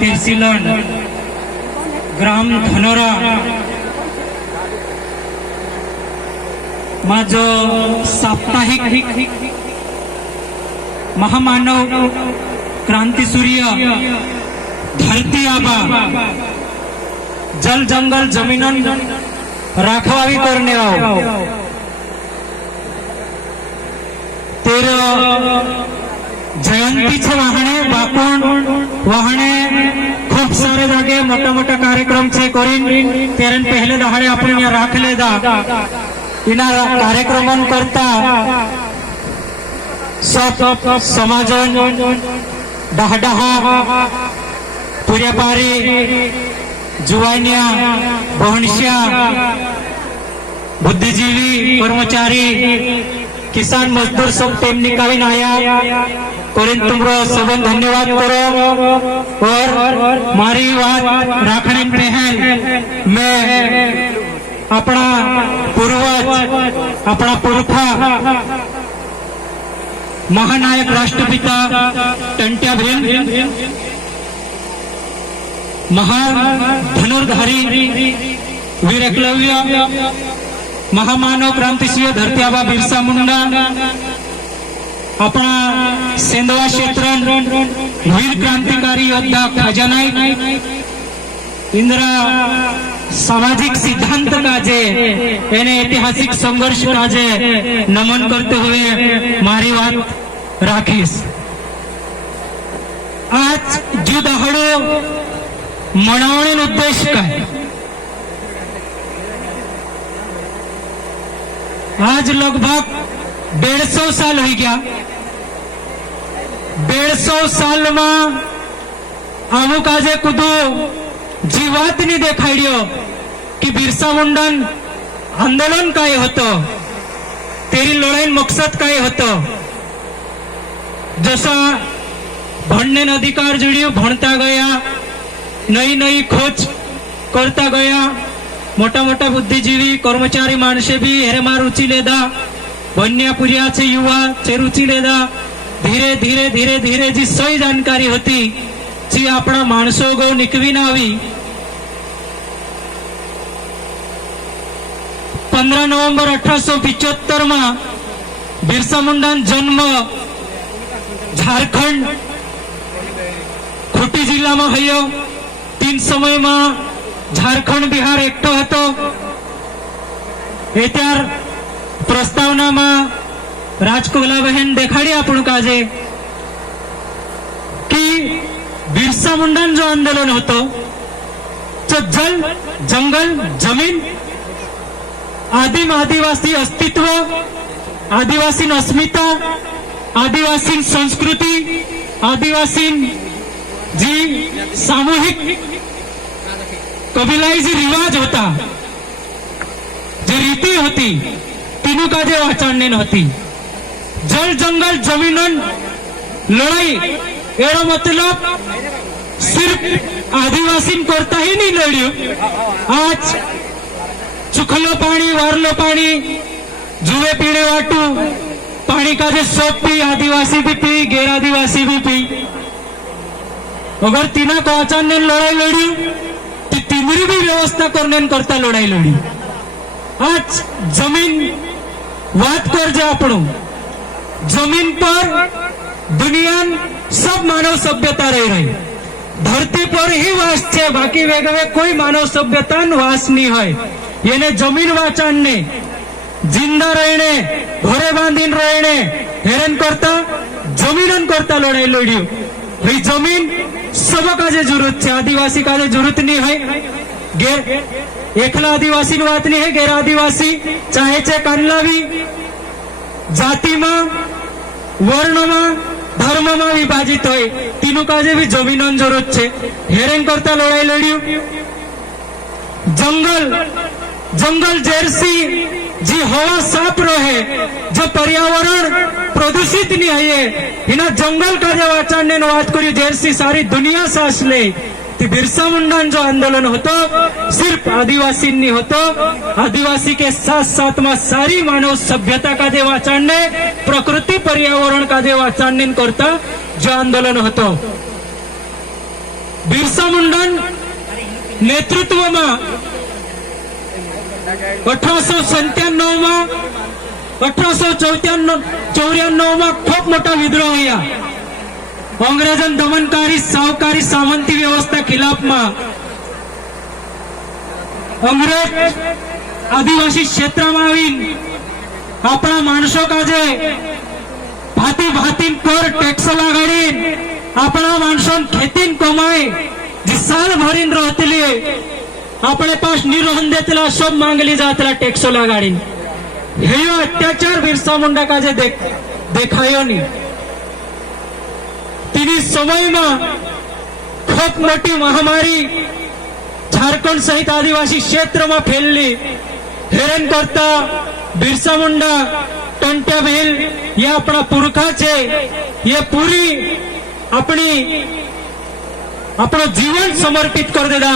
तिरसिलन ग्राम धनोरा जो साप्ताहिक महामानव क्रांति सूर्य धरती आबा जल जंगल जमीन राखवावी करने तेर जयंतीच्या वाहने वाहने खूप सारे जागे मोठा मोठा कार्यक्रम छे करीन तेरन पहले दहाड़े आपण या राखले दा इना कार्यक्रमन करता सब समाजन डहाडहा पुर्यापारी जुवानिया बहनशिया बुद्धिजीवी कर्मचारी किसान मजदूर सब टेम निकालीन आया करीन तुमरो सबन धन्यवाद करो और मारी बात राखने पहल मैं अपना पूर्वज अपना पुरखा महानायक राष्ट्रपिता टंट्या भील महाधनुर्धारी वीर एकलव्य महामानव क्रांतिसिंह धरती आबा बिरसा मुंडा अपना सेंधवा क्षेत्र वीर क्रांतिकारी योद्धा खाजा नाईक इंदिरा सामाजिक सिद्धांत काजे एने ऐतिहासिक संघर्ष काजे नमन करते हुए मारी बात राखीस। आज जो दहाड़ो मनावणे उद्देश काय आज लगभग 150 साल हो गया 150 साल में अमुक आजे कुदो जीवात नहीं देखाड्यो कि बिरसा मुंडन आंदोलन काय होतो तेरी लढाई मकसद काय होतो जसा भणने अधिकार जुड़ियो भणता गया नई नई खोज करता गया मोटा मोटा बुद्धिजीवी कर्मचारी माणसे भी हेरेमा रुचि लेदा वन्यापुरिया चे युवा चे रुचि लेदा धीरे धीरे धीरे धीरे जी सही जानकारी होती जी अपना माणसो गो निकवी ना आवी 15 नवंबर 1875 में बिरसा मुंडा जन्म झारखंड खूंटी जिला में हयो 3 समय में झारखंड बिहार एकटो हतो ए त्यार प्रस्तावना में राजकोला बहन देखाड़ी आपण काजे कि बिरसा मुंडा जो आंदोलन होतो तो जल जंगल जमीन आदिम आदिवासी अस्तित्व आदिवासी अस्मिता आदिवासी संस्कृति आदिवासी जी सामूहिक कबीलाई जी रिवाज होता जी रीति होती तीनों का जो आचरण होती जल जंगल जमीन लड़ाई एरो मतलब सिर्फ आदिवासी करता ही नहीं लड़ियो आज चुखलो पानी वारलो पानी जुए पीने वाटू पानी का जो सब पी आदिवासी भी पी गैर आदिवासी भी पी अगर तीना को आचरण लड़ाई लड़ी तिमरी भी व्यवस्था करने करता लड़ाई लड़ी आज जमीन बात कर जा आपण जमीन पर दुनिया सब मानव सभ्यता रही धरती पर ही वास है बाकी वेगवे कोई मानव सभ्यता वास नहीं है येने जमीन वाचाने जिंदा रहने घरे बांधीन रहने हेरन करता जमीन करता लड़ाई लड़ियो भाई जमीन सब काजे जरूरत है आदिवासी काजे जरूरत नहीं है गैर एकला आदिवासी बात नहीं है गैर आदिवासी चाहे चे कानलावी जाति में वर्ण में धर्म में विभाजित हो तीनों काजे भी जमीन जरूरत है हेरन करता लड़ाई लड़ियो जंगल जंगल जैसी जी हवा साफ रहे जो पर्यावरण प्रदूषित नहीं है इना जंगल का जो आचरण बात करी जैसी सारी दुनिया सांस ले बिरसा मुंडा जो आंदोलन होतो सिर्फ आदिवासी नहीं होतो आदिवासी के साथ साथ में सारी मानव सभ्यता का जो आचरण प्रकृति पर्यावरण का जो आचरण करता जो आंदोलन होतो બિરસા મુંડા નેતૃત્વમાં 1897 માં 1894 માં ખૂબ મોટા વિદ્રોહ થયા. અંગ્રેજન દમનકારી સાવકારી સામંતી વ્યવસ્થા ખિલાફમાં અંગ્રેજ આદિવાસી ક્ષેત્રમાં આવી આપણા માણસો કાજે ભાતી ભાતી કર ટેક્સ લાગાડી આપણા માણસો ખેતી કમાય जी साल भरीन रहतली अपने पास निरोहन देतला सब मांगली जातला टॅक्स लगाडी. हे अत्याचार बिरसा मुंडा काजे देखायो नहीं. तिनी समय में खूब मोटी महामारी झारखंड सहित आदिवासी क्षेत्र में फैलली. हेरान करता बिरसा मुंडा टंट्या भील ये अपना पुरखा छे. ये पूरी अपनी આપણો જીવન સમર્પિત કરી દેતા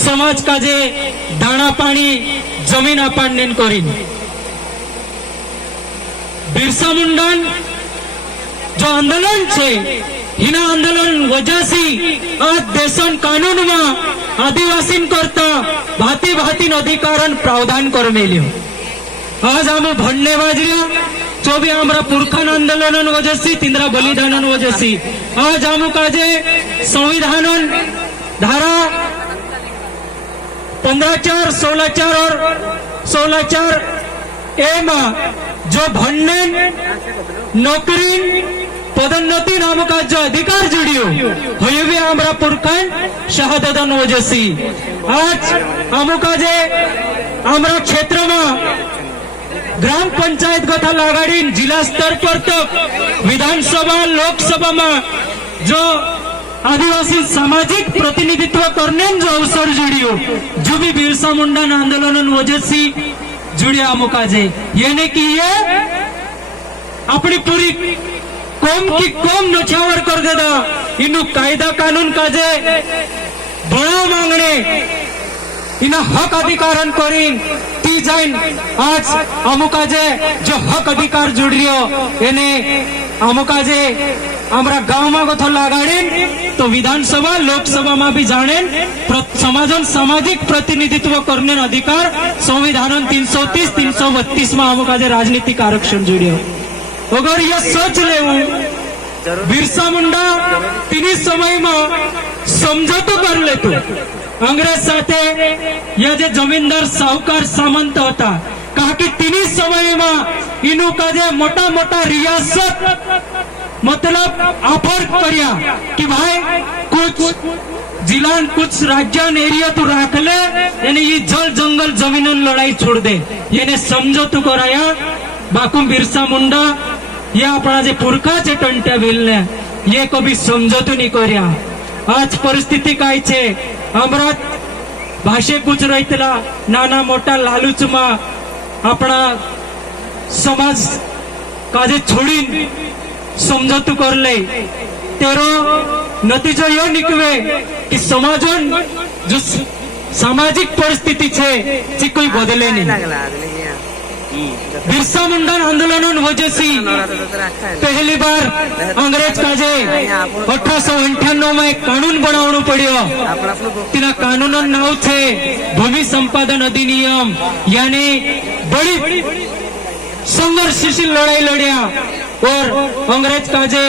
સમાજ કાજે દાણા પાણી જમીન આપણને કરીને. બિરસા મુંડા जो आंदोलन છે हिना आंदोलन वजहसी आज देशन कानून में आदिवासी करता भाती भाती अधिकारण प्रावधान कर मेल्यो. आज आम भणने बाजरिया जो भी हमारा पुरखान आंदोलन वजहसी तिंद्रा बलिदान वजहसी आज आम काजे संविधान धारा 15(4), 16(4) और 16(4) ए में जो भणने नौकरी पदोन्नति नाम का जो अधिकार जुड़ियो हुई भी हमारा पुरखान शहादतन वजहसी आज आम काजे हमारा क्षेत्र में ग्राम पंचायत कथा लगाड़ी जिला स्तर पर तक विधानसभा लोकसभा में जो आदिवासी सामाजिक प्रतिनिधित्व करने जो अवसर जुड़ियो जो भी बिरसा मुंडा आंदोलन वजह से जुड़िया मुकाजे ये ने कि ये अपनी पूरी कौम की कौम नछावर कर देता. इनु कायदा कानून काजे बड़ा मांगने इना हक अधिकारण करीन ती जाइन आज अमुकाजे जो हक अधिकार जुड़ियो एने अमुकाजे हमारा गांव में गथो लगाड़ी तो विधानसभा लोकसभा में भी जाने समाजन सामाजिक प्रतिनिधित्व करने अधिकार संविधान 330 332 में अमुकाजे राजनीतिक आरक्षण जुड़ियो. अगर ये सोच ले बिरसा मुंडा तीनी समय में समझौतो कर लेतो अंग्रेज साथे या जे जमीनदार साहूकार सामंत होता कहा कि तीनी समय में इनु का जे मोटा मोटा रियासत मतलब ऑफर करिया कि भाई कुछ जिला कुछ राज्य एरिया तो राख ले यानी ये जल जंगल जमीन लड़ाई छोड़ दे यानी समझौतो कराया. बाकू बिरसा मुंडा या अपना जे पुरखा छे टंट्या भील ने ये कभी समझौतो नहीं कर्या. आज परिस्थिति काय छे हमारा भाषे कुछ रहीतला नाना मोटा लालूच में अपना समाज काजे छोड़ी समझौतो कर ले तेरो नतीजो यो निकवे कि समाजन जो सामाजिक परिस्थिति छे जी कोई बदले नहीं. बिरसा मुंडा आंदोलन वजह से पहली बार अंग्रेज काजे 1898 में एक कानून बनावनो पड़ियो. तिना कानून नाव छे भूमि संपादन अधिनियम यानी बड़ी संघर्षशील लड़ाई लड़िया और अंग्रेज काजे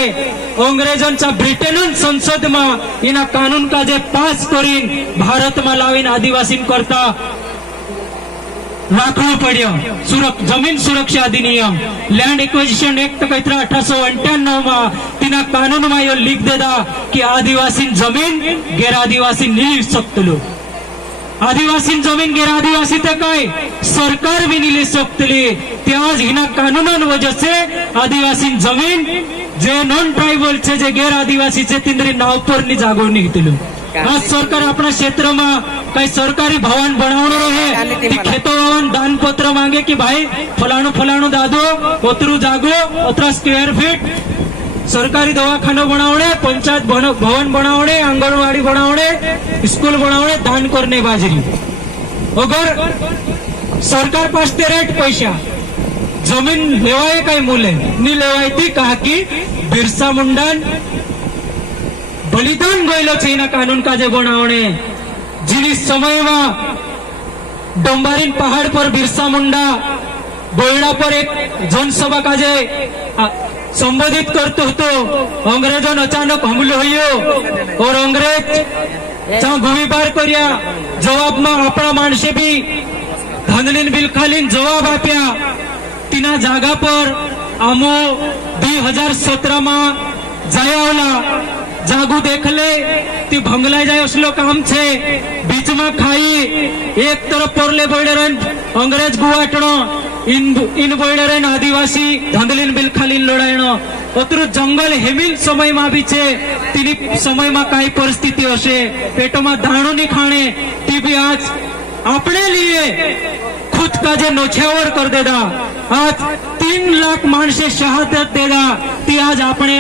अंग्रेजांच्या ब्रिटन संसद में इना कानून काजे पास करीन भारत में लावीन आदिवासी करता राखवू पड्यो. जमीन सुरक्षा अधिनियम लैंड एक्विजिशन एक्ट कहते 1898 में तिना कानून में यो लिख देता कि आदिवासी जमीन गैर आदिवासी नहीं ले सकतलो. आदिवासी जमीन गैर आदिवासी ते काय सरकार भी नहीं ले सकतली. ते आज हिना कानून वजह से आदिवासी जमीन जे नॉन ट्राइबल छे जे गैर आदिवासी छे तिंद्री नाव पर नी जागो नीकतलो. आज सरकार अपना क्षेत्र में कई सरकारी भवन बनावनो रहे खेतो भवन दान पत्र मांगे कि भाई फलाणु फलाणु दादो ओतरू जागो ओतरा स्क्वेर फीट सरकारी दवाखाना बनावणे पंचायत भवन बनावणे आंगणवाड़ी बनावणे स्कूल बनावणे दान करने बाजरी. अगर सरकार पास ते रेट पैसा जमीन लेवाय काय मूल्य नहीं लेवाय थी कहा कि बिरसा मुंडा બલિદાન ગયેલો છે એના કાનૂન કાજે બનાવણે જેની સમયમાં ડોંબારીન પહાड़ पर बिरसा मुंडा बोयड़ा पर एक जनसभा काजे संबोधित करतो હતો अंग्रेजों अचानक हमलो થયો और अंग्रेज જ્યાં ગોળીબાર કર્યા જવાબમાં આપણા માણસે બી ધનલીન બિલખાલીન જવાબ આપ્યા તેના જાગા પર આમો 2017 માં જાયાવલા जागू देख ले ती भंगला जाए उसलो काम छे बीच में खाई एक तरफ पोरले बोर्डरन अंग्रेज गुवाटणो इन बोर्डरन आदिवासी धंधलीन बिलखालीन लड़ायणो अतरु जंगल हेमिल समय में भी छे तीनी समय में काई परिस्थिति हशे पेटो में दाणो नहीं खाने ती भी आज अपने लिए खुद का जे नोछावर कर देदा आज 3 लाख माणसे शहादत देदा ती आज अपने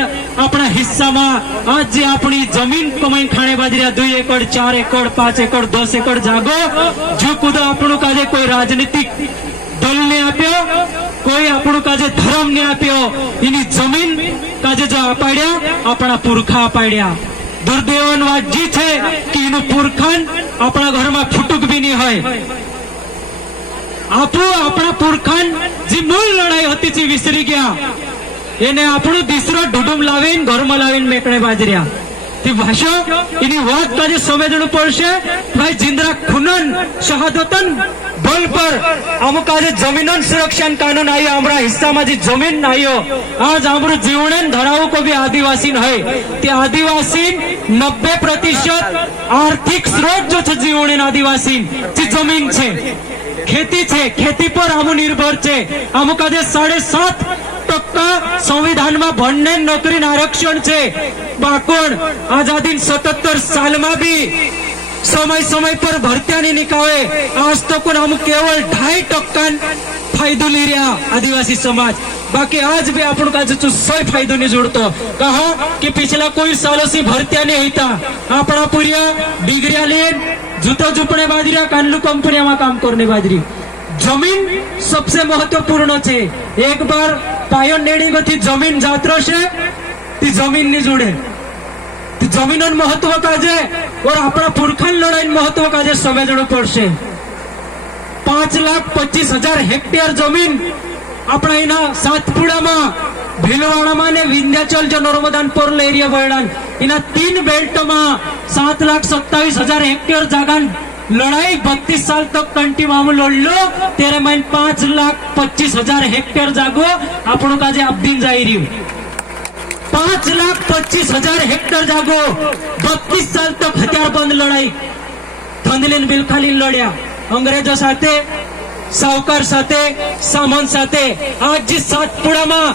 अपना हिस्सा में आज जे अपनी जमीन कमाई खाने बाजरिया 2 एकड़ 4 एकड़ 5 एकड़ 10 एकड़ जागो जो खुद आपणु काजे कोई राजनीतिक दल ने आप्यो कोई आपणु काजे धर्म ने आप्यो इनी जमीन काजे जो अपाड्या अपना पुरखा अपाड्या दुर्दैवन वात जी छे कि इनु पुरखान अपना घर में फूटुक भी नहीं होय आपू अपना पुरखान जी मूल लड़ाई होती थी विसरी गया એને આપણું દીસરો ઢુડુમ લાવીને ઘરમાં લાવીને મેકણે બાજર્યા તે ભાષો એની વાત કાજે સમજણું પડશે ભાઈ જિંદરા ખુનન શહાદતન બલ પર અમુક આજે જમીનન સુરક્ષા કાનૂન આવ્યો અમારા હિસ્સામાં જે જમીન આવ્યો આજ અમારું જીવન ધરાવું કોઈ બી આદિવાસી હોય તે આદિવાસી 90% આર્થિક સ્ત્રોત જો છે જીવન આદિવાસી જે જમીન છે खेती छे खेती पर आमु निर्भर छे आमु काजे 7.5% संविधान में भणने नौकरी आरक्षण छे बाकोण आजादी 77 साल में भी समय समय पर भर्तियां नहीं निकावे आज तो कोण आमु केवल 2.5% फायदो ली रहा आदिवासी समाज बाकी आज भी आपण काजे तो 100 फायदो नहीं जोड़तो कहा कि पिछला कोई सालों से भर्तियां नहीं होता अपना पूरिया डिग्रिया ले जूता झुपड़े बाजरी कानून कंपनी में काम करने बाजरी जमीन सबसे महत्वपूर्ण है एक बार पायो नेड़ी गति जमीन जात्रो से ती जमीन नहीं जोड़े जमीन महत्व काजे और अपना पुरखान लड़ाई महत्व काजे समझणु पड़शे 5,25,000 हेक्टेयर जमीन अपना इना सातपुड़ा में भीलवाड़ा में विंध्याचल जो नर्मदान पोरल एरिया बळडान इना 3 बेल्ट में 7,27,000 हेक्टेयर जागा लड़ाई 32 साल तक कंटिन्यू लड़लो तेरे में 5,25,000 हेक्टेयर जागो आपण काजे अपदीन जाई रही 5,25,000 हेक्टेयर जागो 32 साल तक हथियारबंद लड़ाई धंधलीन बिलखालीन लड़्या अंग्रेजों साथे सावकार साथे सामान साथे आज जी सातपुड़ा में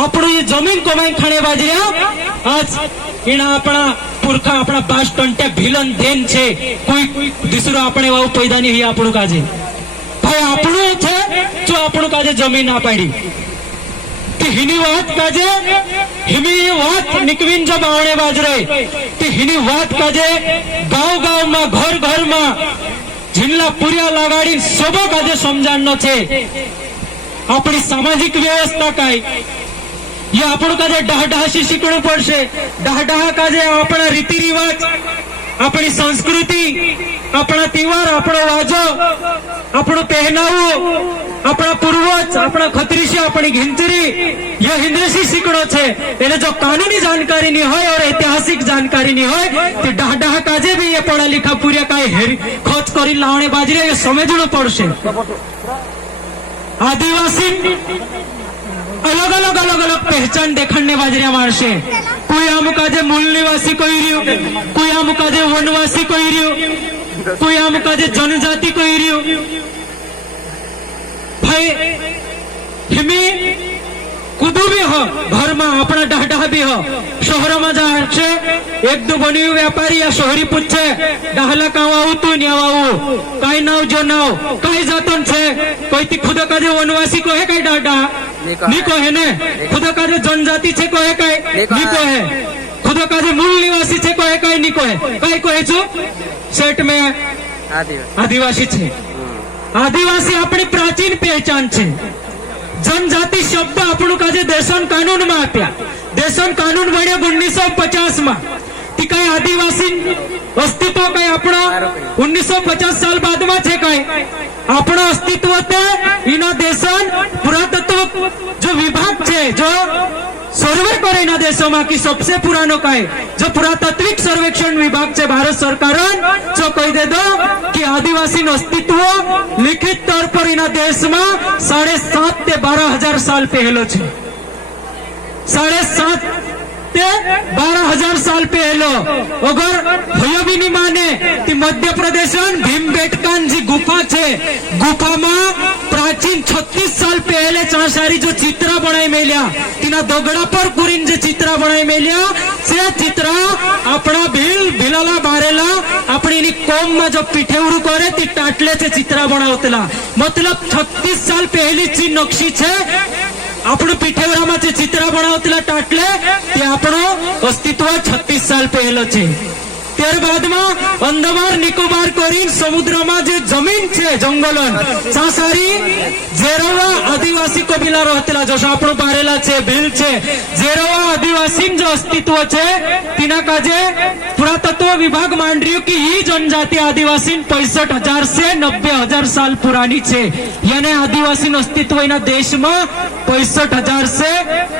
આપણું ये जमीन कमाई खाने बाजरिया आज एना अपना पुरखा अपना 22 भीलन देन छे कोई दूसरो अपने वाव पैदा नहीं हुई આપણું काजे भाई આપણું छे जो આપણું काजे जमीन ना पाड़ी कि हिनी वात काजे हिमी वात निकविन जब आवणे बाजरे कि हिनी वात काजे गांव में घर घर में जिल्ला पुरिया लगाड़ी सबो काजे समजाणनो छे अपनी सामाजिक व्यवस्था काय ये आपण काजे डहाशी शिकणु पड़शे डहा काजे अपना रीति रिवाज अपनी संस्कृति अपना त्यौहार अपनो वाजो अपनो पहनावो अपना पूर्वज अपना खतरीशी अपनी घिंचरी ये हिंद्रशी शिकणो छे एने जो कानूनी जानकारी नहीं होय और ऐतिहासिक जानकारी नहीं होय तो डहा काजे भी ये पढ़ा लिखा पूरा काय खोज करी लावणे बाजरे ये समजणु पड़शे आदिवासी अलग अलग पहचान देखने बाजरिया मारशे कोई अमुक आज मूल निवासी कोई रह्यो कोई अमुक आज वनवासी कोई रह्यो कोई अमुक आज जनजाति कोई रह्यो भाई हिमी कुदू भी हो घर में अपना डहा भी हो शहर में जाए एक दो बनी व्यापारी या शहरी पूछे डहला कहाँ आऊ तू नहीं आऊ कई नाव जो नाव कई जातन छे कोई ती खुद का जो वनवासी को है कई डाडा निको है ने खुद का जो जनजाति छे को है कई निको है खुद का जो मूल निवासी छे को है कई निको है कई को है जो सेट में आदिवासी छे आदिवासी अपनी प्राचीन पहचान छे जनजाति शब्द આપણું કાજે દેશન કાનૂન માં આપ્યા દેશન કાનૂન બન્યો 1950 માં ती काय आदिवासी अस्तित्व काय अपना 1950 साल बाद में छे काय अपना अस्तित्व ते इना देशन पुरातत्व जो विभाग छे जो सर्वे करे ना देशों में कि सबसे पुरानो काय जो पुरातात्विक सर्वेक्षण विभाग से भारत सरकार जो कही दे दो कि आदिवासी अस्तित्व लिखित तौर पर इना देश में 7.5 से 12,000 साल पहलो छे 7.5 ते 12,000 साल पहलो अगर भयो भी नहीं माने ती मध्य प्रदेश भीमबेटका जी गुफा छे गुफा में प्राचीन 36 साल पहले चांसारी जो चित्रा बनाई मेल्या तीना दोगड़ा पर कुरीन जे चित्रा बनाई मेल्या से चित्रा अपना भिलाला बारेला अपनी कोम में जो पीठेवरू करे ती टाटले से चित्रा बनावतला मतलब 36 साल पहली ची नक्षी छे આપણું પીઠેવરામાં જે ચિત્ર બનાવતલા ટાટલે તે આપણું અસ્તિત્વ 36 સાલ પહેલો છે ત્યારબાદમાં અંદમાન નિકોબાર કરીને સમુદ્રમાં જે જમીન છે જંગલોન સાસારી જેરવા આદિવાસી કબીલા રહેતલા જો આપણું બારેલા છે ભીલ છે જેરવા આદિવાસી जो अस्तित्व છે तिना काजे पुरातत्व विभाग मान रही कि ये जनजाति आदिवासी 65,000 से 90,000 साल पुरानी छे यानी आदिवासी अस्तित्व इना देश में 65,000 से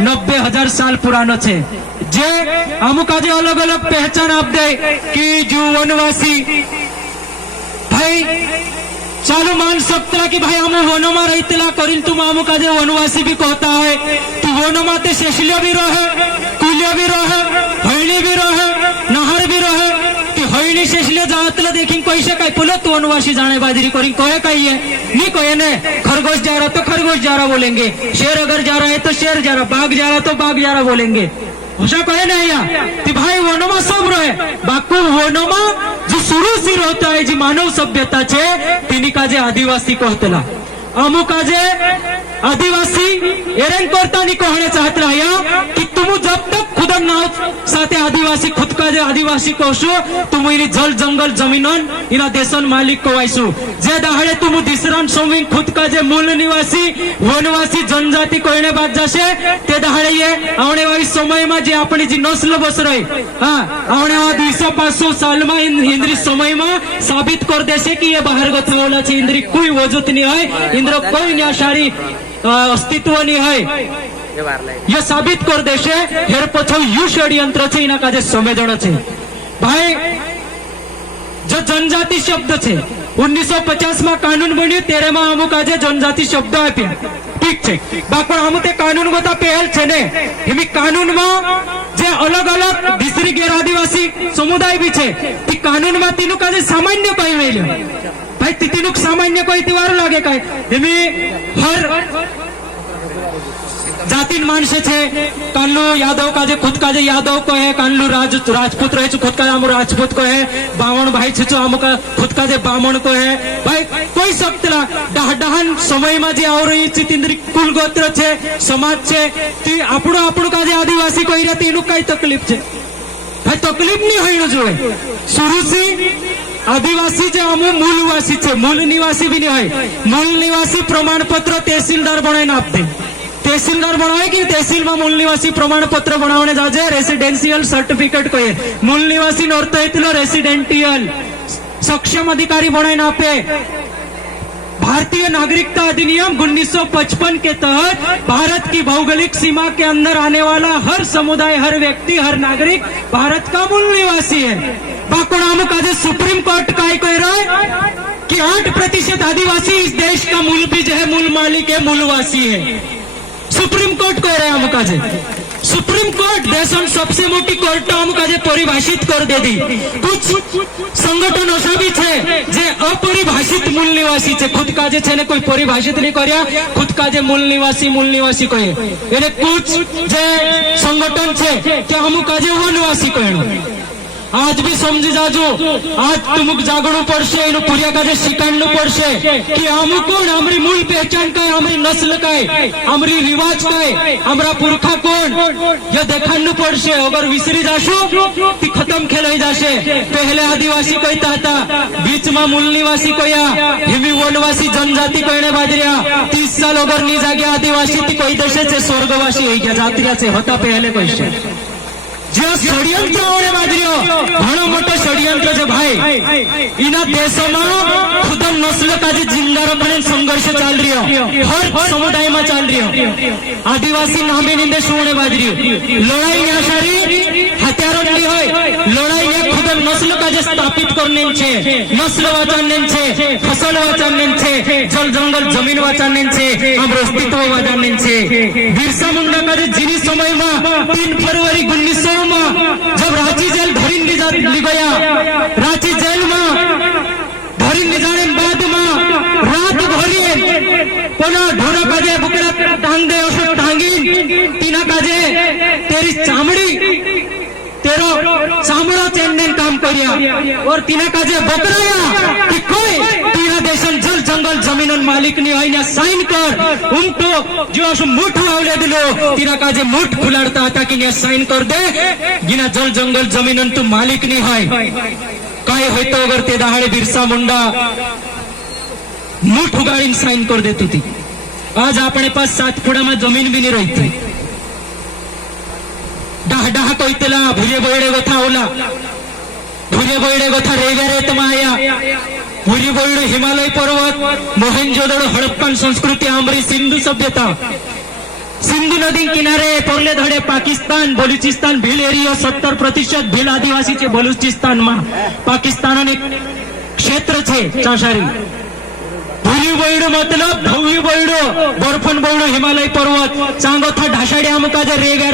90,000 साल पुरानो छे जे अमुक आज अलग अलग पहचान आप दे कि जो वनवासी भाई चालू मान सकता कि भाई हम वनों में रहतेला करीन तुम अमुक आज वनवासी भी कहता है कि वनों में ते शेषलिया भी रहे कुलिया भी रहे हईनी भी रहे नहर भी रहे कि हईनी शेषलिया जातला देखी कैसे कई बोलो तो वनवासी जाने बाजरी करी कहे कही है नहीं कहे ने खरगोश जा रहा तो खरगोश जा रहा बोलेंगे शेर अगर जा रहा है तो शेर जा रहा बाघ जा रहा तो बाघ जा रहा बोलेंगे भाषा कहे नहीं कि भाई वनों में सब रहे बाकू वनों में जो शुरू से रहता है जी मानव सभ्यता छे तिनी का जे आदिवासी कहतला अमुक आजे आदिवासी एरेन करता नहीं कहने चाहता या कि तुम जब तक खुद नाव साथे आदिवासी खुद का जे आदिवासी कहशो तुम इनी जल जंगल जमीनन इना देशन मालिक कहवायसु जे दाहड़े तुम दिसरन सोमिंग खुद का जे मूल निवासी वनवासी जनजाति कहने बात जाशे ते दाहड़े ये आवने वाली समय में जे अपनी जी नस्ल बस रही हाँ आवने वाला 200-500 साल में इंद्री समय में साबित कर देशे कि ये बाहर गत वाला छे इंद्री कोई वजूद नहीं है इंद्र कोई न्याशारी अस्तित्व नहीं है ये साबित कर देशे हेर पछो यू षड्यंत्र छे इना काजे समझण छे भाई जो जनजाति शब्द छे 1950 में कानून बन्यो तेरे में अमुक आज जनजाति शब्द आप्या ठीक छे बाकी अमुक ते कानून गोता पहल छे ने एमी कानून में जे अलग अलग दिसरी गैर आदिवासी समुदाय भी छे ती कानून में तीनु काजे सामान्य कही मेल्यो भाई तीनुक सामान्य कोई तिवार लागे काय एमी हर जाति मानसे छे कानू यादव का जे खुद का जे यादव को है कानू राजपूत रहे खुद का आम राजपूत को है बामण भाई छे जो आम का खुद का जे बामण को है भाई कोई सकतला डहान समय में जे आव रही छे तिंद्री कुल गोत्र छे समाज छे ती आपणो आपणो का जे आदिवासी कोई रे तेनु कई तकलीफ छे भाई तकलीफ नहीं होइनो जोए शुरू से आदिवासी जो अमु मूलवासी छे मूल निवासी भी नहीं है मूल निवासी प्रमाण पत्र तहसीलदार बनाईने आप दे तहसीलदार बनावे कि तहसील में मूल निवासी प्रमाण पत्र बनावने जाजे रेसिडेंशियल सर्टिफिकेट कहे मूल निवासी नो अर्थ एटलो रेसिडेंटियल सक्षम अधिकारी बनाईने आपे भारतीय नागरिकता अधिनियम 1955 के तहत भारत की भौगोलिक सीमा के अंदर आने वाला हर समुदाय हर व्यक्ति हर नागरिक भारत का मूल निवासी है बाकुणामु का जो सुप्रीम कोर्ट काय कह रहा है कि 8% आदिवासी इस देश का मूल बीज है मूल मालिक है मूलवासी है सुप्रीम कोर्ट कह रहे हैं हम काजे सुप्रीम कोर्ट देशन सबसे मोटी कोर्ट हम काजे परिभाषित कर दे दी कुछ संगठन ऐसा भी छे जे अपरिभाषित मूल निवासी छे खुद काजे छे ने कोई परिभाषित नहीं करया खुद काजे मूल निवासी कहे एने कुछ जे संगठन छे के हम काजे वनवासी कहणो आज भी समझी जाजो आज तुमुक जागणु पड़शे एनु पुरिया काजे शिकाणनु पड़शे कि आमु कोण आमरी मूल पहचान काय आमरी नस्ल काय आमरी रिवाज काय आमरा पुरखा कोण ये देखाणनु पड़शे अगर विसरी जाशो ती खत्म खेलाई जाशे पहले आदिवासी कहता था बीच में मूल निवासी कह्या हिमी वनवासी जनजाति कहने बाजरिया 30 साल अगर नी जागे आदिवासी ती कही देशे छे स्वर्गवासी होई गया जातिया छे होता पहले कहीशे જે ષડયંત્ર ઓને બાજરીઓ ઘણો મોટો ષડયંત્ર છે ભાઈ इना देशों खुद नस्ल का जिंदा रखने संघर्ष चल रही हो हर समुदाय में चल रही हो आदिवासी नामे निंदे सुने बाजरी लड़ाई आशारी हथियारों की हो लड़ाई ने खुद नस्ल का स्थापित करने छे नस्ल वाचाने छे फसल वाचाने छे जल जंगल जमीन वाचाने छे हम अस्तित्व वाचाने छे बिरसा मुंडा का जिनी समय में 3 फरवरी 1900 में जब रांची जेल धरी ली गया रांची जेल में धरी ले जाने बाद में रात भरी कोना ढोरा काजे बुकड़ा टांग दे और टांगी तीना काजे तेरी चामड़ी तेरो चामड़ा चेन्ने काम करिया और तीना काजे बकराया कि कोई तीना देशन जल जंगल जमीन मालिक नहीं आईना साइन कर उनको जो असो मुठ आवले दिलो तीना काजे मुठ खुलाड़ता था कि ने साइन कर दे गिना जल जंगल जमीन तू मालिक नहीं है काय होतो अगर ते दहाड़े बिरसा मुंडा मुठ उगाड़ी साइन कर देती थी आज अपने पास 7 फुड़ा में जमीन भी नहीं रही थी डाह डाह कहतेला भूजे बोयडे गथा ओला भूजे बोयडे गथा रेगारेत माया भूजे बोयडे हिमालय पर्वत मोहनजोदड़ो हड़प्पन संस्कृति आमरी सिंधु सभ्यता सिंधु नदी किनारे पोरले धड़े पाकिस्तान बलूचिस्तान भील एरिया 70% भील आदिवासी छे बलूचिस्तान में पाकिस्तान ने क्षेत्र छे चाशारी भूली बोयडो मतलब भव्य बोयडो बर्फन बोयडो हिमालय पर्वत चांगो था ढासाड़ी आमुका जे रेव्या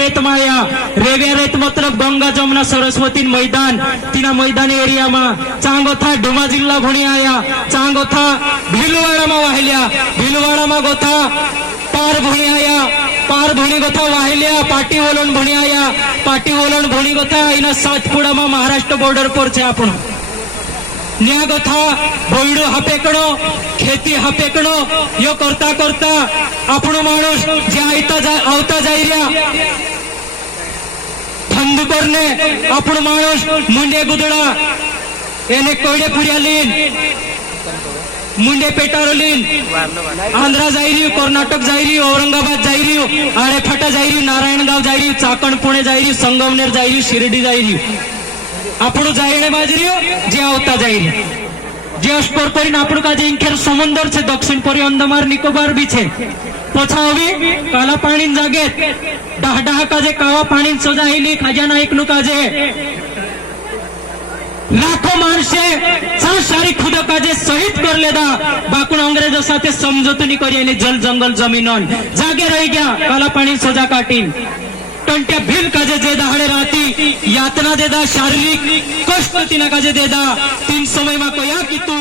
रेत मतलब गंगा जमुना सरस्वती मैदान तीना मैदान एरिया में चांगो था डुमा जिल्ला भुणी आया चांगो था भीलवाड़ा में वाहिल्या भीलवाड़ा में गोथा पार भुणी आया पार भुणी गोथा वाहिल्या पाटी वोलन भुणी आया पाटी वोलन भुणी गोथा इना 7 फुड़ा में महाराष्ट्र बॉर्डर पर छे आपण न्या गोथा बोयडो हापेकड़ो खेती हापेकड़ो यो करता करता आपणो माणूस जे आवता जाई रह्या थंड करने आपणो माणूस मुंडे गुदड़ा एने कोयडे पुरिया लीन मुंडे पेटारो लीन आंध्रा जाई रही कर्नाटक जाई रही औरंगाबाद जाई रही आड़े फाटा जाई रही नारायणगाव जाई रही चाकण पुणे जाई रही संगमनेर जाई रही शिरडी जाई रही આપણું જાઈને બાજરીઓ જે આવતા જાય જે અસ્પર કરીને આપણું કાજે ઇંખેર સમુદ્ર છે દક્ષિણ પૂર્વ અંદમાન નિકોબાર બી છે પોછા આવી કાલા પાણી જાગે ડાહ ડાહ કાજે કાવા પાણી સજાયેલી ખાજા નાયકનું કાજે लाखों माणसे सारी खुद काजे शहीद कर लेदा बाकुण अंग्रेजों साथे समझौतो नहीं करी आणि जल जंगल जमीनोन जागे रही गया काला पाणी सजा काटी टंट्या भील काजे जे दहाड़े राती यातना देदा शारीरिक कष्ट तिना काजे देदा 3 समय में कोया कि तू